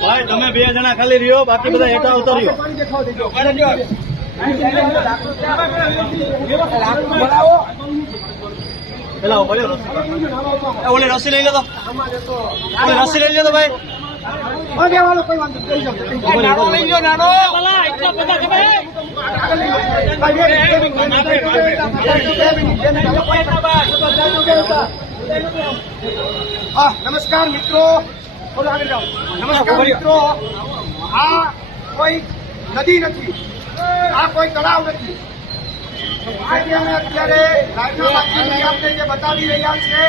ભાઈ તમે બે જણા ખાલી રહ્યો બાકી બધા હેઠા ઉતર્યો પેલા રસી લઈ લો રસી લઈ લેતો. તો રસી લઈ લેતો ભાઈ. લઈ લો નાનો હા નમસ્કાર મિત્રો. નમસ્કાર મિત્રો. આ કોઈ નદી નથી. આ કોઈ તળાવ નથી. આજે અમે અત્યારે લાઈવના આપણે જે બતાવી રહ્યા છે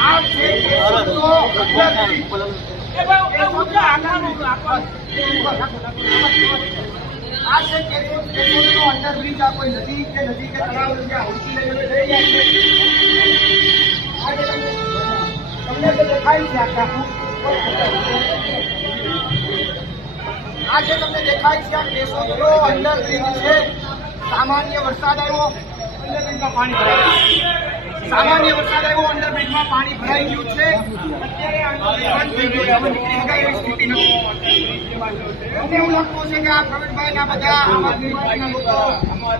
આ છે કેશોદનો અંડરબ્રિજ. આ છે કેશોદ કેશોદનો અંડરબ્રિજ આ કોઈ નદી કે નદી કે તળાવ આ હુડકી લઈને જઈ રહ્યા છે. તમને દેખાય છે આખા. આ જે છે છે, સામાન્ય વરસાદ આવ્યો. અંડરબ્રિજમાં પાણી ભરાય સામાન્ય વરસાદ આવ્યો, અંડરબ્રિજમાં પાણી ભરાઈ ગયું છે. અત્યારે એવી લાગતું છે કે આ પ્રવીણભાઈ ના બધા આમ લોકો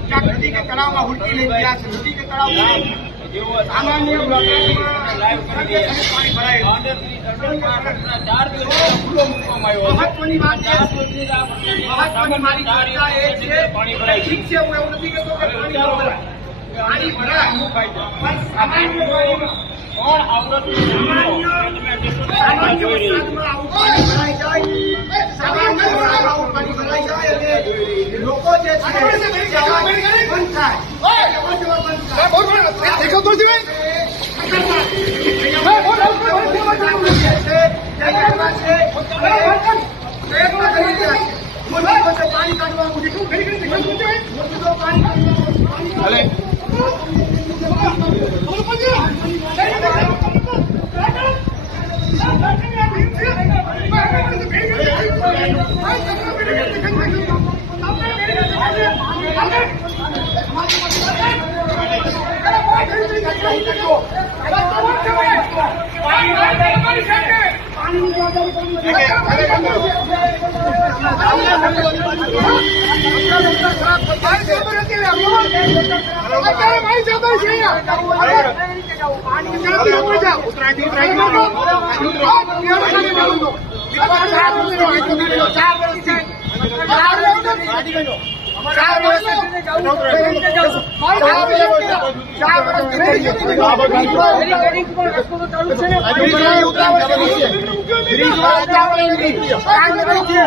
ક્યાંક નદી કે તળાવમાં ઉલટી લઈ ગયા છે, નદી કે તળાવ પાણી ભરાય. એ છે કે પાણી ભરાય. પાણી પણ પાણી પાણી લોકો જે છે બંધ થાય. અવાજ બંધ થાય. પાણી કાઢવા خراب છતાં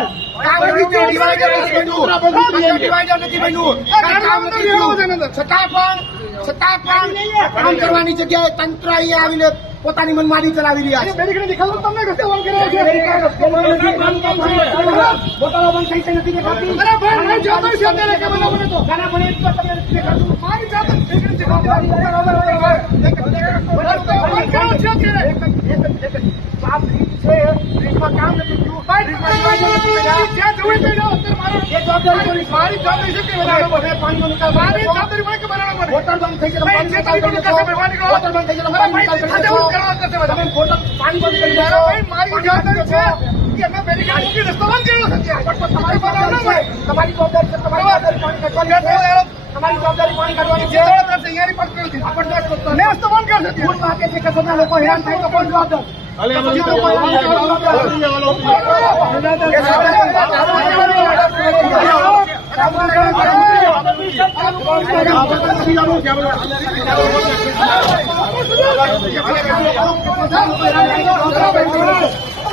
પણ કામ કરવાની જગ્યાએ તંત્ર અહીંયા આવીને પોતાની મનમાની ચલાવી રહ્યા છે. બોટલો બંધ થઈ છે નથી દેખાતી. નાના પણ એક તો તમને નથી દેખાતું. આ બ્રિજ છે બ્રિજમાં કામ નથી થયું. બ્રિજમાં ડિવાઈડર નથી કર્યા. એ જવાબદારી પાણીનો નિકાલ કરો. બંધ થઈ પાણી નિકાલ કરી બંધ થઈ પાણી નિકાલ કરી. તમે પાણી બંધ કરી. પાણી બંધ કરી. પણ તમારી જવાબદારી છે. તમારી જવાબદારી છે તમારી જવાબદારી પાણી કાઢવાની છે. તમારી જવાબદારી પાણી કાઢવાની છે. આપણને ભૂલ લાગે છે કે બધા લોકો હેરાન થાય તો કોણ જવાબદાર? ખાલી આમાં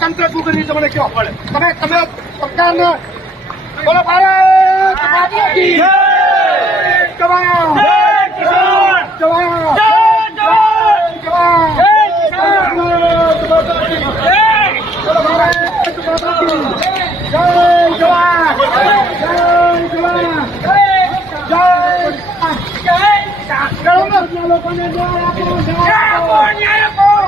તંત્ર શું કર્યું તમે કહો તમે તમે સરકારને બોલો ભારત आजादी की जवान जवान जवान California, California, California, California,